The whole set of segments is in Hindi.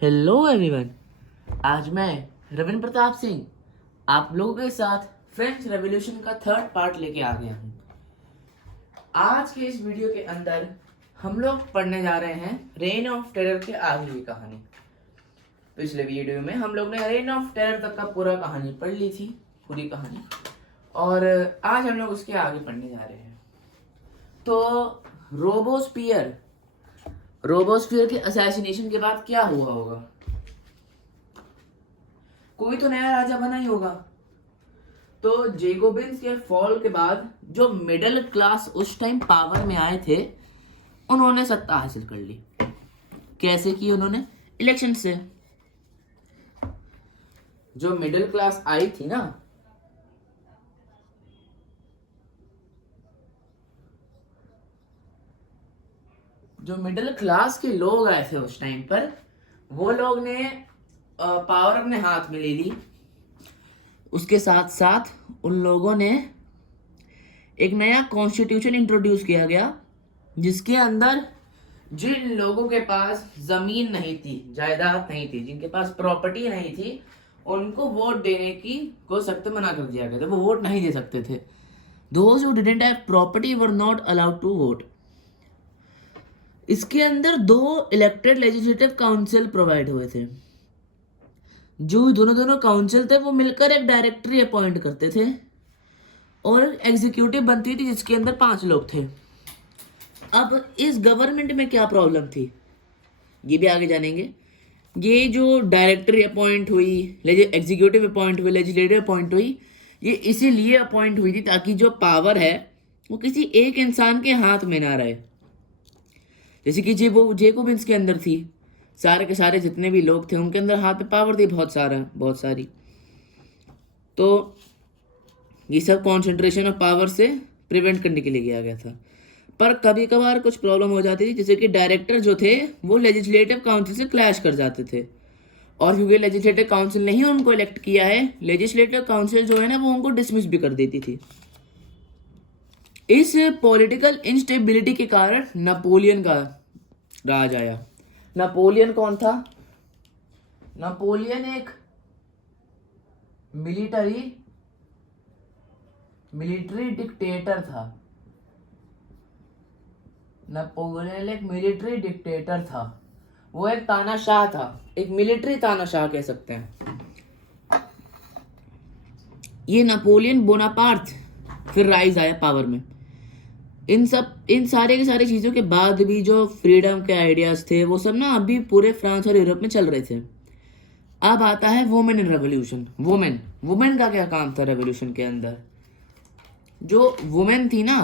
Hello everyone. आज मैं रविंद्र प्रताप सिंह आप लोगों के साथ फ्रेंच रेवोल्यूशन का थर्ड पार्ट लेके आ गया हूँ। आज के इस वीडियो के अंदर हम लोग पढ़ने जा रहे हैं रेन ऑफ टेरर के आगे की कहानी। पिछले वीडियो में हम लोग ने रेन ऑफ टेरर तक का पूरा कहानी पढ़ ली थी, पूरी कहानी, और आज हम लोग उसके आगे पढ़ने जा रहे हैं। तो रोबोस्फियर के असैसिनेशन के बाद क्या हुआ होगा? कोई तो नया राजा बना ही होगा। तो जेकोबिन्स के फॉल के बाद जो मिडिल क्लास उस टाइम पावर में आए थे, उन्होंने सत्ता हासिल कर ली। कैसे की उन्होंने? इलेक्शन से। जो मिडिल क्लास आई थी ना, जो मिडिल क्लास के लोग आए थे उस टाइम पर, वो लोग ने पावर अपने हाथ में ले ली। उसके साथ साथ उन लोगों ने एक नया कॉन्स्टिट्यूशन इंट्रोड्यूस किया गया, जिसके अंदर जिन लोगों के पास जमीन नहीं थी, जायदाद नहीं थी, जिनके पास प्रॉपर्टी नहीं थी, उनको वोट देने को सख्त मना कर दिया गया था। वो वोट नहीं दे सकते थे। Those who didn't have property were not allowed to vote. इसके अंदर 2 इलेक्टेड लेजिस्लेटिव काउंसिल प्रोवाइड हुए थे। जो दोनों काउंसिल थे वो मिलकर एक डायरेक्टरी अपॉइंट करते थे और एग्जीक्यूटिव बनती थी, जिसके अंदर 5 लोग थे। अब इस गवर्नमेंट में क्या प्रॉब्लम थी, ये भी आगे जानेंगे। ये जो डायरेक्टरी अपॉइंट हुई, एग्जीक्यूटिव अपॉइंट हुई, लेजिस्लेटिव अपॉइंट हुई, ये इसीलिए अपॉइंट हुई थी ताकि जो पावर है वो किसी एक इंसान के हाथ में ना रहे। जैसे कि जेकोबिन्स के अंदर थी, सारे के सारे जितने भी लोग थे उनके अंदर हाथ में पावर थी बहुत सारी। तो ये सब कॉन्सेंट्रेशन ऑफ पावर से प्रिवेंट करने के लिए किया गया था। पर कभी कभार कुछ प्रॉब्लम हो जाती थी, जैसे कि डायरेक्टर जो थे वो लेजिस्लेटिव काउंसिल से क्लैश कर जाते थे, और क्योंकि लेजिस्लेटिव काउंसिल ने ही उनको इलेक्ट किया है, लेजिस्लेटिव काउंसिल जो है ना वो उनको डिसमिस भी कर देती थी। इस पॉलिटिकल इंस्टेबिलिटी के कारण नेपोलियन का राज आया। नेपोलियन कौन था? नेपोलियन एक मिलिट्री डिक्टेटर था। नेपोलियन एक मिलिट्री डिक्टेटर था। वो एक तानाशाह था, एक मिलिट्री तानाशाह कह सकते हैं। ये नेपोलियन बोनापार्ट फिर राइज आया पावर में। इन सारे की सारी चीज़ों के बाद भी जो फ्रीडम के आइडियाज़ थे वो सब ना अभी पूरे फ्रांस और यूरोप में चल रहे थे। अब आता है वुमेन इन रेवोल्यूशन। वुमेन का क्या काम था रेवोल्यूशन के अंदर? जो वुमेन थी ना,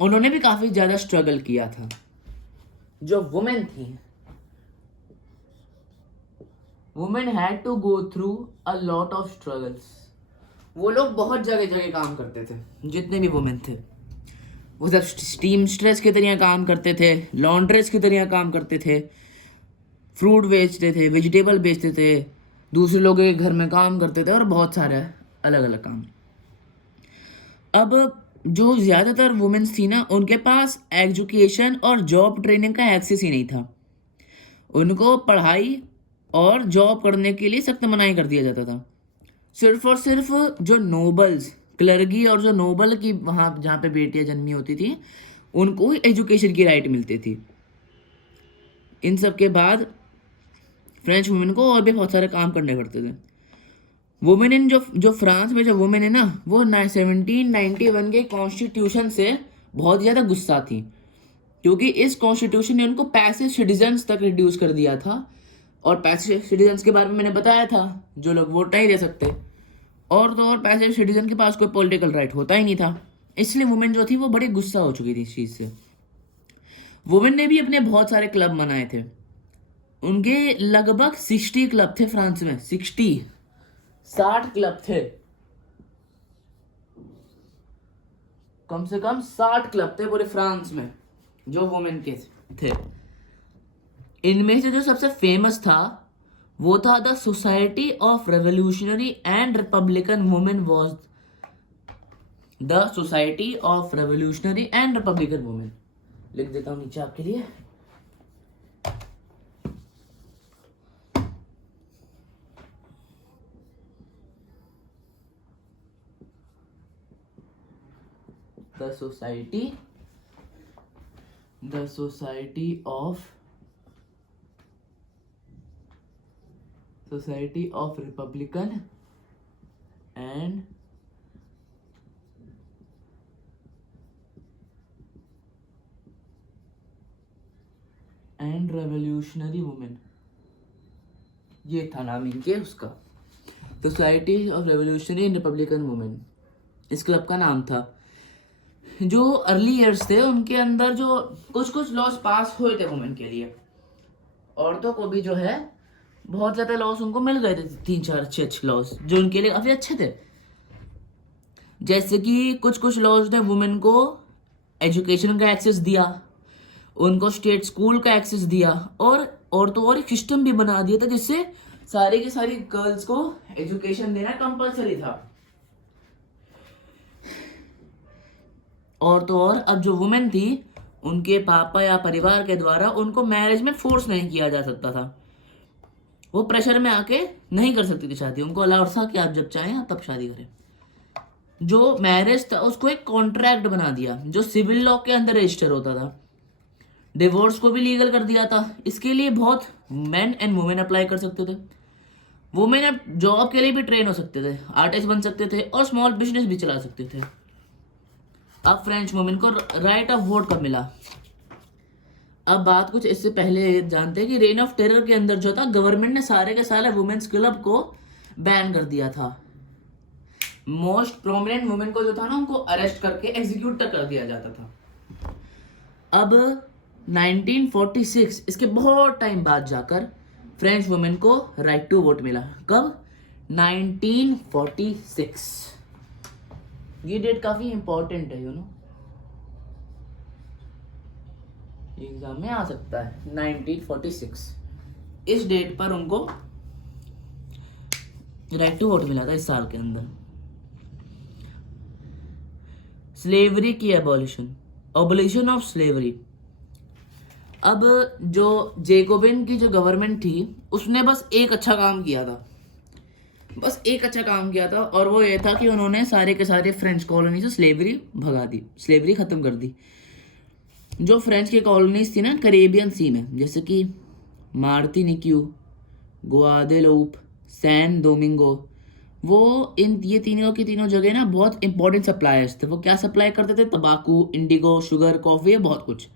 उन्होंने भी काफ़ी ज़्यादा स्ट्रगल किया था। जो वुमेन थी, women had to go through a lot of struggles. वो लोग बहुत जगह जगह काम करते थे, जितने भी वुमेन थे। वो सब स्टीम स्ट्रेस की तरह काम करते थे, लॉन्ड्रेस की तरह काम करते थे, फ्रूट बेचते थे, वेजिटेबल बेचते थे, दूसरे लोगों के घर में काम करते थे, और बहुत सारे अलग अलग काम। अब जो ज़्यादातर वुमेन्स थी ना, उनके पास एजुकेशन और जॉब ट्रेनिंग का एक्सेस ही नहीं था। उनको पढ़ाई और जॉब करने के लिए सख्त मनाही कर दिया जाता था। सिर्फ और सिर्फ जो नोबल्स, क्लर्गी और जो नोबल की वहाँ जहाँ पे बेटियाँ जन्मी होती थी, उनको ही एजुकेशन की राइट मिलती थी। इन सब के बाद फ्रेंच वुमेन को और भी बहुत सारे काम करने पड़ते थे। वुमेन इन जो फ्रांस में जो वुमेन है ना, वो 1791 के कॉन्स्टिट्यूशन से बहुत ज़्यादा गुस्सा थी, क्योंकि इस कॉन्स्टिट्यूशन ने उनको पैसिव सिटीजन्स तक रिड्यूस कर दिया था। और पैसिव सिटीजन्स के बारे में मैंने बताया था, जो लोग वोट नहीं दे सकते, और तो और पैसिव सिटीजन के पास कोई पॉलिटिकल राइट होता ही नहीं था। इसलिए वुमेन जो थी वो बड़ी गुस्सा हो चुकी थी इस चीज़ से। वुमेन ने भी अपने बहुत सारे क्लब बनाए थे। उनके लगभग 60 क्लब थे फ्रांस में। 60 क्लब थे, कम से कम 60 क्लब थे पूरे फ्रांस में जो वुमेन के थे। इनमें से जो सबसे फेमस था वो था the society of revolutionary and Republican women. Was the society of revolutionary and Republican women. लिख देता हूं नीचे आपके लिए। The society of Republican and revolutionary women, ये था नाम इनके उसका, society of revolutionary and Republican women इस क्लब का नाम था। जो अर्ली ईयर्स थे उनके अंदर जो कुछ लॉस पास हुए थे वुमेन के लिए, औरतों को भी जो है बहुत ज़्यादा लॉस उनको मिल गए थे, 3-4 अच्छे लॉस जो उनके लिए काफ़ी अच्छे थे। जैसे कि कुछ लॉज ने वुमेन को एजुकेशन का एक्सेस दिया, उनको स्टेट स्कूल का एक्सेस दिया, और तो और एक सिस्टम भी बना दिया था जिससे सारी की सारी गर्ल्स को एजुकेशन देना कंपलसरी था। और तो और अब जो वुमेन थी उनके पापा या परिवार के द्वारा उनको मैरिज में फोर्स नहीं किया जा सकता था, वो प्रेशर में आके नहीं कर सकती थी शादी, उनको अलाउड था कि आप जब चाहें आप तब शादी करें। जो मैरिज था उसको एक कॉन्ट्रैक्ट बना दिया जो सिविल लॉ के अंदर रजिस्टर होता था, डिवोर्स को भी लीगल कर दिया था। इसके लिए बहुत मेन एंड वुमेन अप्लाई कर सकते थे। वुमेन अब जॉब के लिए भी ट्रेन हो सकते थे, आर्टिस्ट बन सकते थे और स्मॉल बिजनेस भी चला सकते थे। अब फ्रेंच वुमेन को राइट ऑफ वोट कब मिला? अब बात कुछ इससे पहले जानते हैं कि रेन ऑफ टेरर के अंदर जो था गवर्नमेंट ने सारे के सारे वुमेन्स क्लब को बैन कर दिया था। मोस्ट प्रोमिनेंट वुमेन को जो था ना उनको अरेस्ट करके एग्जीक्यूट तक कर दिया जाता था। अब 1946 इसके बहुत टाइम बाद जाकर फ्रेंच वुमेन को राइट टू वोट मिला। कब? 1946। ये डेट काफी इंपॉर्टेंट है, एग्जाम में आ सकता है। 1946 इस डेट पर उनको राइट टू वोट मिला था इस साल के अंदर। स्लेवरी की एबॉलिशन ऑफ स्लेवरी। अब जो जेकोबिन की जो गवर्नमेंट थी उसने बस एक अच्छा काम किया था, और वो ये था कि उन्होंने सारे के सारे फ्रेंच कॉलोनी से स्लेवरी भगा दी, स्लेवरी खत्म कर दी। जो फ्रेंच की कॉलोनीज थी ना कैरेबियन सी में, जैसे कि मार्टिनिक्यू, ग्वादेलूप, सैन डोमिंगो, वो ये तीनों की तीनों जगह ना बहुत इंपॉर्टेंट सप्लायर्स थे। वो क्या सप्लाई करते थे? तंबाकू, इंडिगो, शुगर, कॉफी, बहुत कुछ।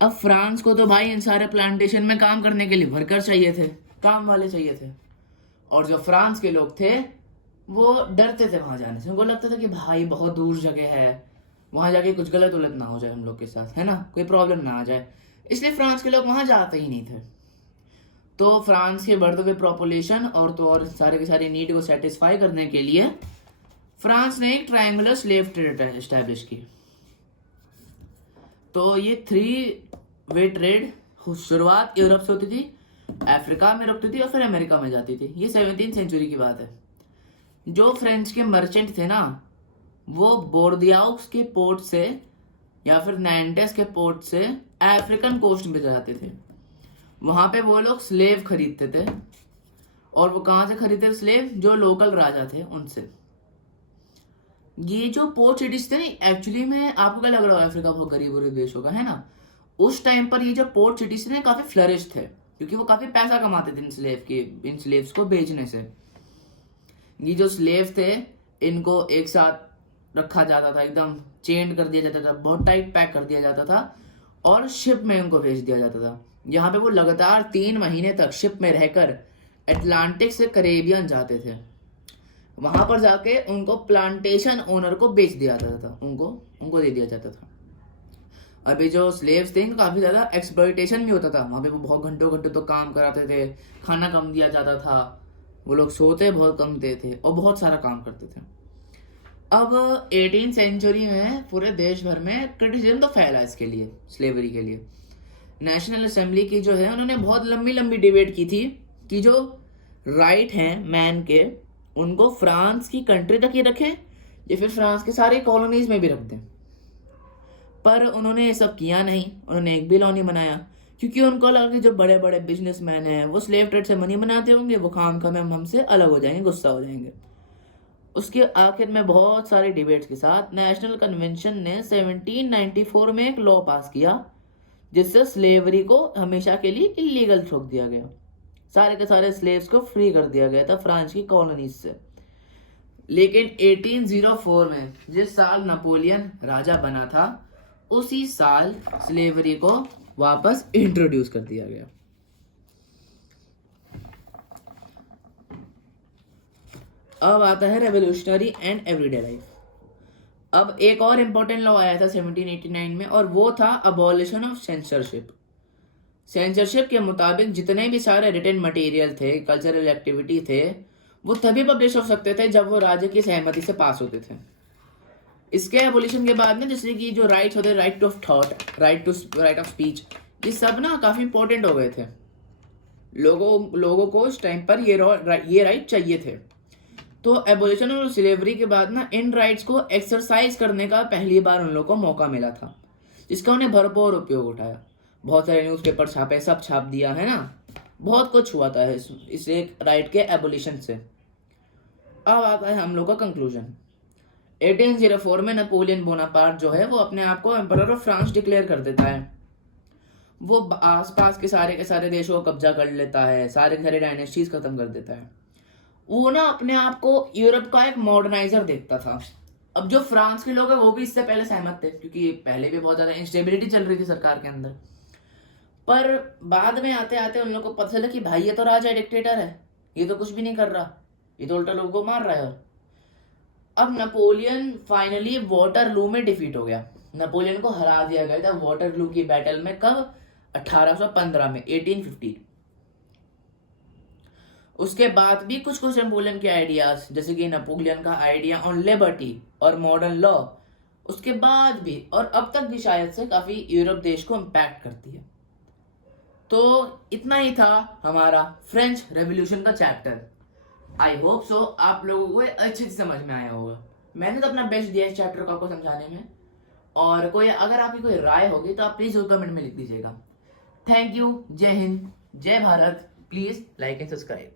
अब फ्रांस को तो भाई इन सारे प्लांटेशन में काम करने के लिए वर्कर चाहिए थे, काम वाले चाहिए थे, और जो फ्रांस के लोग थे वो डरते थे वहां जाने से। उनको लगता था कि भाई बहुत दूर जगह है, वहां जाके कुछ गलत उलट ना हो जाए हम लोग के साथ, है ना, कोई प्रॉब्लम ना आ जाए, इसलिए फ्रांस के लोग वहां जाते ही नहीं थे। तो फ्रांस के बढ़ते हुए पॉपुलेशन और तो और सारे के सारे नीड को सेटिस्फाई करने के लिए फ्रांस ने एक ट्रायंगुलर स्लेव ट्रेड एस्टैब्लिश की। तो ये 3 वे ट्रेड शुरुआत यूरोप से होती थी, अफ्रीका में रुकती थी और फिर अमेरिका में जाती थी। ये 17वीं सेंचुरी की बात है। जो फ्रेंच के मर्चेंट थे ना वो बोर्डियाउस के पोर्ट से या फिर नैंटेस के पोर्ट से अफ्रीकन कोस्ट में जाते थे। वहां पे वो लोग स्लेव खरीदते थे, और वो कहाँ से खरीदते थे स्लेव? जो लोकल राजा थे उनसे। ये जो पोर्ट सिटीज थे ना, एक्चुअली में आपको क्या लग रहा है अफ्रीका बहुत गरीब देश होगा, है ना? उस टाइम पर ये जो पोर्ट सिटीज थे काफी फ्लरिश थे, क्योंकि वो काफी पैसा कमाते थे इन स्लेव्स को बेचने से। ये जो स्लेव थे इनको एक साथ रखा जाता था, एकदम चेंड कर दिया जाता था, बहुत टाइट पैक कर दिया जाता था, और शिप में उनको भेज दिया जाता था। यहाँ पे वो लगातार 3 महीने तक शिप में रहकर अटलांटिक से कैरेबियन जाते थे। वहां पर जाके उनको प्लांटेशन ओनर को बेच दिया जाता था, उनको दे दिया जाता था। अभी जो स्लेव्स थे इनको काफी ज्यादा एक्सप्लॉयटेशन भी होता था। वहां पे वो बहुत घंटों तो काम कराते थे, खाना कम दिया जाता था, वो लोग सोते बहुत कम थे और बहुत सारा काम करते थे। अब 18वीं सेंचुरी में पूरे देश भर में क्रिटिसिज्म तो फैला इसके लिए, स्लेवरी के लिए। नेशनल असेंबली की जो है उन्होंने बहुत लंबी डिबेट की थी कि जो राइट हैं मैन के उनको फ्रांस की कंट्री तक ही रखें या फिर फ्रांस के सारे कॉलोनीज में भी रख दें। पर उन्होंने ये सब किया नहीं, उन्होंने एक भी लॉ नहीं बनाया, क्योंकि उनको लगा कि जो बड़े बड़े बिजनेसमैन हैं वो स्लेव ट्रेड से मनी बनाते होंगे, वो खाम में हमसे अलग हो जाएंगे, गुस्सा हो जाएंगे। उसके आखिर में बहुत सारी डिबेट्स के साथ नेशनल कन्वेंशन ने 1794 में एक लॉ पास किया जिससे स्लेवरी को हमेशा के लिए इलीगल ठोक दिया गया। सारे के सारे स्लेव्स को फ्री कर दिया गया था फ्रांस की कॉलोनीज से। लेकिन 1804 में जिस साल नेपोलियन राजा बना था उसी साल स्लेवरी को वापस इंट्रोड्यूस कर दिया गया। अब आता है रेवोल्यूशनरी एंड एवरीडे लाइफ। अब एक और इम्पोर्टेंट लॉ आया था 1789 में और वो था अबॉलिशन ऑफ सेंसरशिप। सेंसरशिप के मुताबिक जितने भी सारे रिटन मटेरियल थे, कल्चरल एक्टिविटी थे, वो तभी पब्लिश हो सकते थे जब वो राजा की सहमति से पास होते थे। इसके एबोलिशन के बाद में जैसे कि जो राइट्स होते, right of thought, right of speech, ये सब ना काफ़ी इंपॉर्टेंट हो गए थे। लोगों को इस टाइम पर ये राइट चाहिए थे। तो एबोलिशन और स्लेवरी के बाद ना इन राइट्स को एक्सरसाइज करने का पहली बार उन लोगों को मौका मिला था, जिसका उन्हें भरपूर उपयोग उठाया। बहुत सारे न्यूज़पेपर छापे, सब छाप दिया है ना, बहुत कुछ हुआ था इस एक राइट के एबोलिशन से। अब आता है हम लोग का कंक्लूजन। 1804 में नेपोलियन बोनापार्ट जो है वो अपने आप को एम्परर ऑफ फ्रांस डिक्लेयर कर देता है। वो आसपास के सारे देशों को कब्जा कर लेता है, सारे डायनेस्टीज खत्म कर देता है। वो ना अपने आप को यूरोप का एक मॉडर्नाइजर देखता था। अब जो फ्रांस के लोग हैं वो भी इससे पहले सहमत थे, क्योंकि पहले भी बहुत ज़्यादा इंस्टेबिलिटी चल रही थी सरकार के अंदर। पर बाद में आते आते उन लोगों को पता चला कि भाई ये तो राजा डिक्टेटर है, ये तो कुछ भी नहीं कर रहा, ये तो उल्टा लोगों को मार रहा है। अब नेपोलियन फाइनली वाटरलू में डिफीट हो गया। नेपोलियन को हरा दिया गया था वाटरलू की बैटल में। कब? 1815 में, 1815। उसके बाद भी कुछ नेपोलियन के आइडियाज, जैसे कि नेपोलियन का आइडिया ऑन लिबर्टी और मॉडर्न लॉ, उसके बाद भी और अब तक भी शायद से काफी यूरोप देश को इम्पैक्ट करती है। तो इतना ही था हमारा फ्रेंच रेवोल्यूशन का चैप्टर। आई होप सो आप लोगों को अच्छे से समझ में आया होगा। मैंने तो अपना बेस्ट दिया इस चैप्टर को आपको समझाने में। और अगर आपकी कोई राय होगी तो आप प्लीज कमेंट में लिख दीजिएगा। Thank you. जय हिंद, जय Bharat. Please like and subscribe.